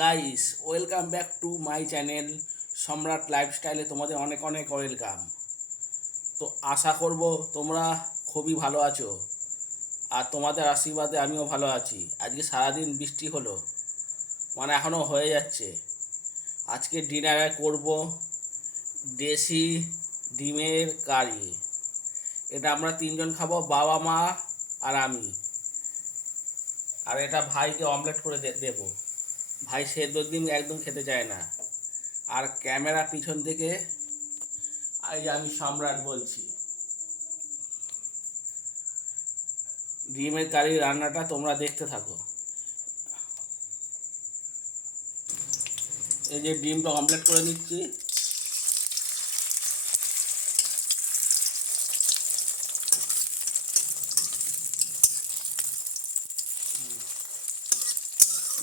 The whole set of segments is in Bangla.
Guys welcome back to my channel Samrat লাইফস্টাইলে তোমাদের অনেক অনেক ওয়েলকাম তো আশা করব তোমরা খুবই ভালো আছো, আর তোমাদের আশীর্বাদে আমিও ভালো আছি। আজকে সারাদিন বৃষ্টি হলো মানে এখনও হয়ে যাচ্ছে। আজকে ডিনারে করব দেশি ডিমের কারি। এটা আমরা তিনজন খাব, বাবা মা আর আমি। আর এটা ভাইকে অমলেট করে দেবো। ভাই সেদ্ধ ডিম একদম খেতে চায় না। আর ক্যামেরা পিছন থেকে আমি সম্রাট বলছি। ডিমের কারি রান্নাটা তোমরা দেখতে থাকো। এই যে ডিমটা অমলেট করে নিচ্ছি।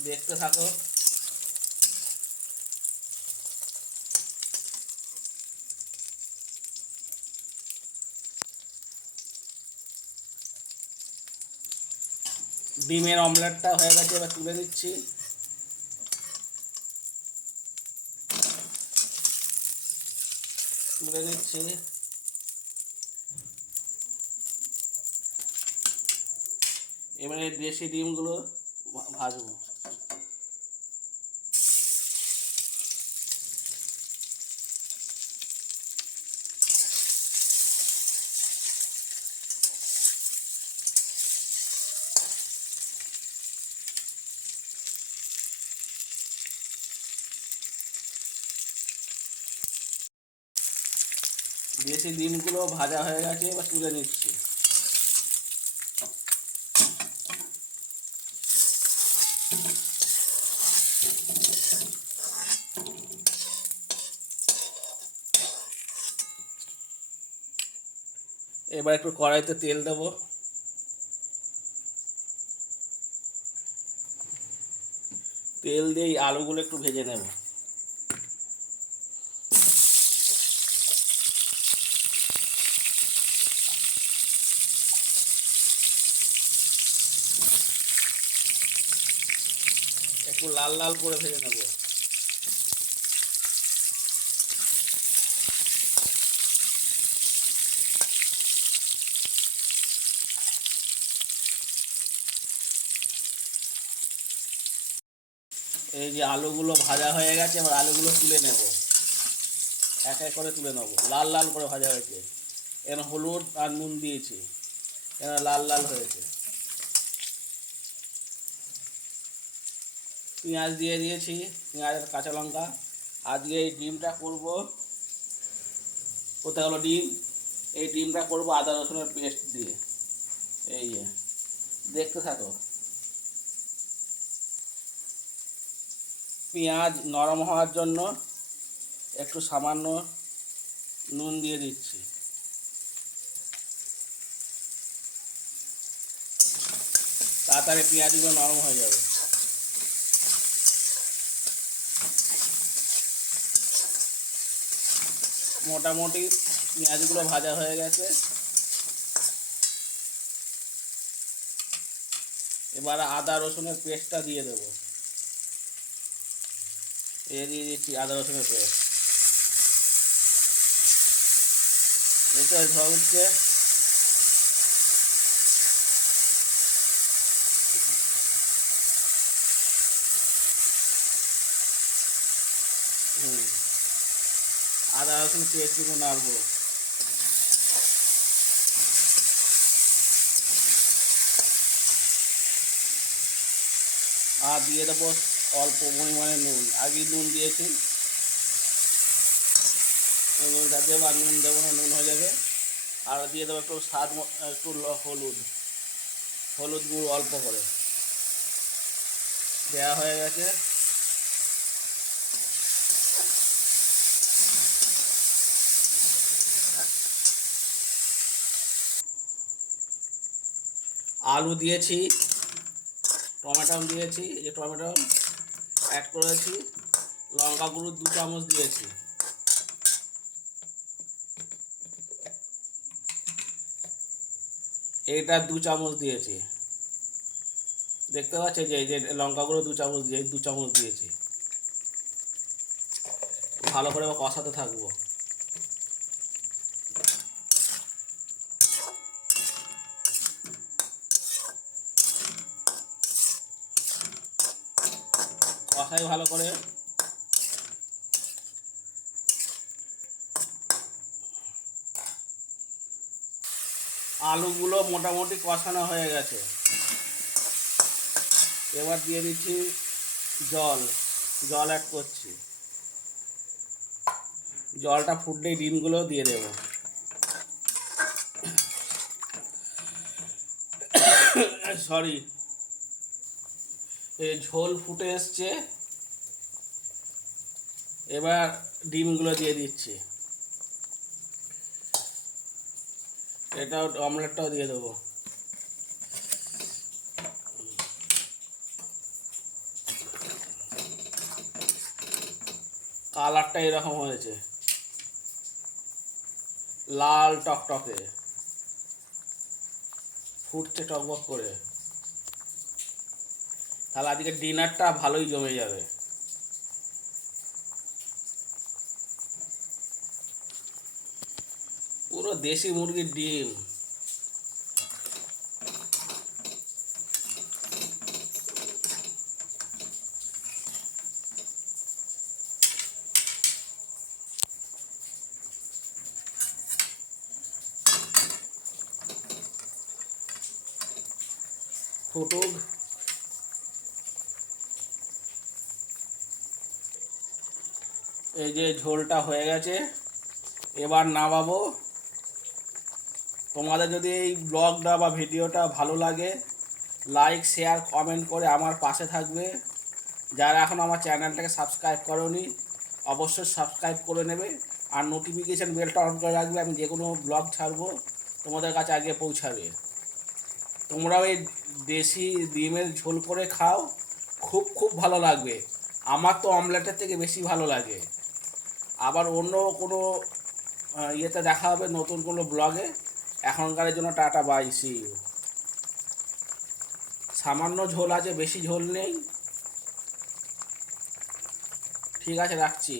দেখতে থাকো। ডিমের অমলেটটা হয়ে গেছে এবার তুলে দিচ্ছি তুলে দিচ্ছি এবারে দেশি ডিমগুলো ভাজবো। দেশি ডিমগুলো ভাজা হয়ে গেছে, এবার তুলে নিচ্ছি। এবার একটু কড়াইতে তেল দেবো। তেল দিয়ে আলুগুলো একটু ভেজে নেব। একটু লাল লাল করে ভেজে নেব। এই যে আলুগুলো ভাজা হয়ে গেছে, এবার আলুগুলো তুলে নেব। এক এক করে তুলে নেব। লাল লাল করে ভাজা হয়েছে। এর হলুদ আর নুন দিয়েছি। এর লাল লাল হয়েছে। পেঁয়াজ দিয়ে দিয়েছি, পেঁয়াজ আর কাঁচা লঙ্কা। আজকে এই ডিমটা করব। কোথায় হলো ডিম? এই ডিমটা করব আদা রসুনের পেস্ট দিয়ে। এই যে, দেখতে থাকো। পেঁয়াজ নরম হওয়ার জন্য একটু সামান্য নুন দিয়ে দিচ্ছি। তাড়াতাড়ি পেঁয়াজগুলো নরম হয়ে যাবে। মোটামুটি পেঁয়াজগুলো ভাজা হয়ে গেছে। এবার আদা রসুনের পেস্টটা দিয়ে দেবো। এ দিয়ে দিচ্ছি আদা রসুনের পেস্ট। এটা উঠছে। হুম। আদা রসুন পেস্ট দিয়ে নাড়বো। আর দিয়ে দেবো অল্প পরিমাণে নুন। আগে নুন দিয়েছি। নুনটা দেবো আর নুন দেবো না, নুন হয়ে যাবে। আর দিয়ে দেবো একটু স্বাদ একটু হলুদ। হলুদ গুঁড়ো অল্প করে। দেওয়া হয়ে গেছে। আলু দিয়েছি, টমেটো দিয়েছি যে টমেটো অ্যাড করেছি, লঙ্কা গুঁড়ো দু চামচ দিয়েছি। এটা দু চামচ দিয়েছি। দেখতে পাচ্ছে যে, এই যে লঙ্কাগুলো দু চামচ দিয়ে, দু চামচ দিয়েছি। ভালো করে কষাতে থাকব। কষাই ভালো করে। আলুগুলো মোটামুটি কষানো হয়ে গেছে। এবার দিয়ে দিচ্ছি জল। জল অ্যাড করছি। জলটা ফুটলেই ডিমগুলো দিয়ে দেবো। সরি ঝোল ফুটে এসছে। এবার ডিমগুলো দিয়ে দিচ্ছি। এটাও অমলেটটাও দিয়ে দেবো। কালারটা এরকম হয়েছে। লাল টকটকে। ফুটছে টকবক করে। তাহলে আজকে ডিনারটা ভালোই জমে যাবে পুরো দেশি মুরগির ডিম ফুটুক এই যে ঝোলটা হয়ে গেছে, এবার নামাবো। তোমাদের যদি এই ব্লগটা বা ভিডিওটা ভালো লাগে লাইক শেয়ার কমেন্ট করে আমার পাশে থাকবে। যারা এখন আমার চ্যানেলটাকে সাবস্ক্রাইব করোনি, অবশ্যই সাবস্ক্রাইব করে নেবে। আর নোটিফিকেশান বেলটা অন করে রাখবে, আমি যে কোনো ব্লগ ছাড়বো, তোমাদের কাছে আগে পৌঁছাবে। তোমরাও এই দেশি ডিমের ঝোল করে খাও, খুব খুব ভালো লাগবে। আমার তো অমলেটের থেকে বেশি ভালো লাগে। আবার অন্য কোনো ইয়েতে দেখা হবে নতুন কোনো ব্লগে। এখনকারের জন্য টাটা, বাই সি সামান্য ঝোল আছে, বেশি ঝোল নেই। ঠিক আছে, রাখছি।